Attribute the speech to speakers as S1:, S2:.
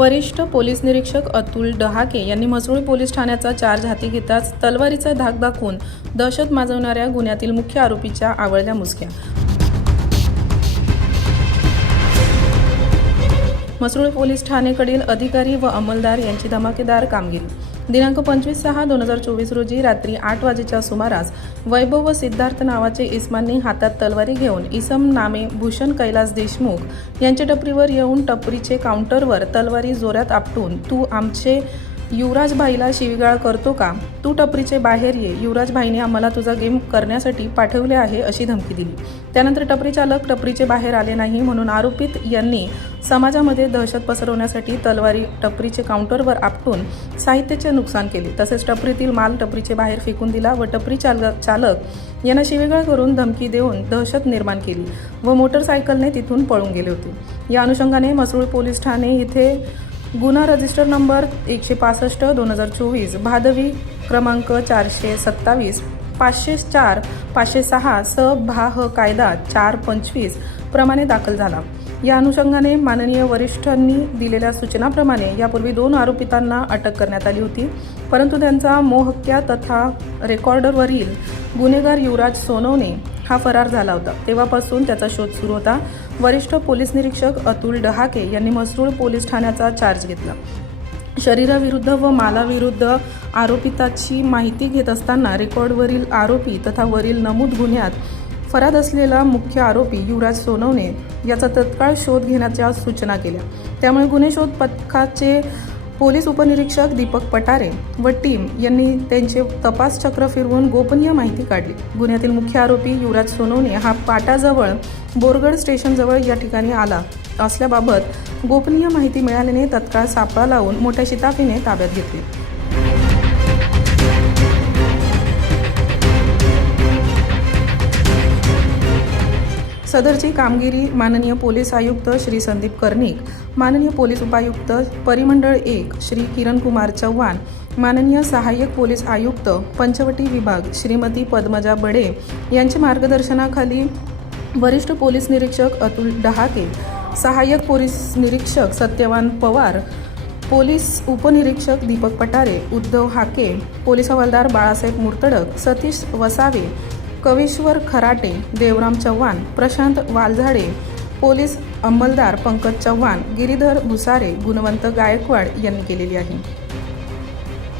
S1: वरिष्ठ पोलीस निरीक्षक अतुल डहाके यांनी म्हसरूळ पोलीस ठाण्याचा चार्ज हाती घेताच तलवारीचा धाक दाखवून दहशत माजवणाऱ्या गुन्ह्यातील मुख्य आरोपीच्या आवळल्या मुसक्या. मसरूळ पोलीस ठाणेकडील अधिकारी व अंमलदार यांची धमाकेदार कामगिरी. दिनांक पंचवीस सहा दोन हजार चोवीस रोजी रात्री आठ वाजेच्या सुमारास वैभव व सिद्धार्थ नावाचे इस्मांनी हातात तलवारी घेऊन इसम नामे भूषण कैलास देशमुख यांच्या टपरीवर येऊन टपरीचे काउंटरवर तलवारी जोरात आपटून तू आमचे युवराजभाईला शिवीगाळ करतो का? तू टपरीचे बाहेर ये. युवराजभाईने आम्हाला तुझा गेम करण्यासाठी पाठवले आहे अशी धमकी दिली. त्यानंतर टपरी चालक टपरीचे बाहेर आले नाही म्हणून आरोपित यांनी समाजामध्ये दहशत पसरवण्यासाठी तलवारी टपरीचे काउंटरवर आपटून साहित्याचे नुकसान केले. तसेच टपरीतील माल टपरीचे बाहेर फेकून दिला व टपरी चालक चालक यांना शिवीगाळ करून धमकी देऊन दहशत निर्माण केली व मोटरसायकलने तिथून पळून गेले होते. या अनुषंगाने मसरूळ पोलीस ठाणे इथे गुन्हा रजिस्टर नंबर एकशे पासष्ट दोन हजार चोवीस भादवी क्रमांक चारशे सत्तावीस पाचशे चार पाचशे सहा स भा ह कायदा चार पंचवीस प्रमाणे दाखल झाला. या अनुषंगाने माननीय वरिष्ठांनी दिलेल्या सूचनाप्रमाणे यापूर्वी दोन आरोपितांना अटक करण्यात आली होती. परंतु त्यांचा मोहक्या तथा रेकॉर्डरवरील गुन्हेगार युवराज सोनवणे हा फरार झाला होता. तेव्हापासून त्याचा शोध सुरू होता. वरिष्ठ पोलीस निरीक्षक अतुल डहाके यांनी मसरूळ पोलीस ठाण्याचा चार्ज घेतला. शरीराविरुद्ध व मालाविरुद्ध आरोपिताची माहिती घेत असताना रेकॉर्डवरील आरोपी तथा वरील नमूद गुन्ह्यात फरार असलेला मुख्य आरोपी युवराज सोनवणे याचा तत्काळ शोध घेण्याच्या सूचना केल्या. त्यामुळे गुन्हे शोध पथकाचे पोलीस उपनिरीक्षक दीपक पटारे व टीम यांनी त्यांचे तपास चक्र फिरवून गोपनीय माहिती काढली. गुन्ह्यातील मुख्य आरोपी युवराज सोनवणे हा पाटाजवळ बोरगड स्टेशनजवळ या ठिकाणी आला असल्याबाबत गोपनीय माहिती मिळाल्याने तत्काळ सापळा लावून मोठ्या शिताफीने ताब्यात घेतली. सदरची कामगिरी माननीय पोलीस आयुक्त श्री संदीप कर्णिक माननीय पोलीस उपायुक्त परिमंडळ एक श्री किरण कुमार चव्हाण माननीय सहाय्यक पोलीस आयुक्त पंचवटी विभाग श्रीमती पद्मजा बडे यांच्या मार्गदर्शनाखाली वरिष्ठ पोलीस निरीक्षक अतुल डहाके सहाय्यक पोलीस निरीक्षक सत्यवान पवार पोलीस उपनिरीक्षक दीपक पटारे उद्धव हाके पोलीस हवालदार बाळासाहेब मुर्तडक सतीश वसावे कविश्वर खराटे देवराम चव्हाण प्रशांत वालझाडे पोलीस अंमलदार पंकज चव्हाण गिरीधर भुसारे गुणवंत गायकवाड यांनी केलेली आहे.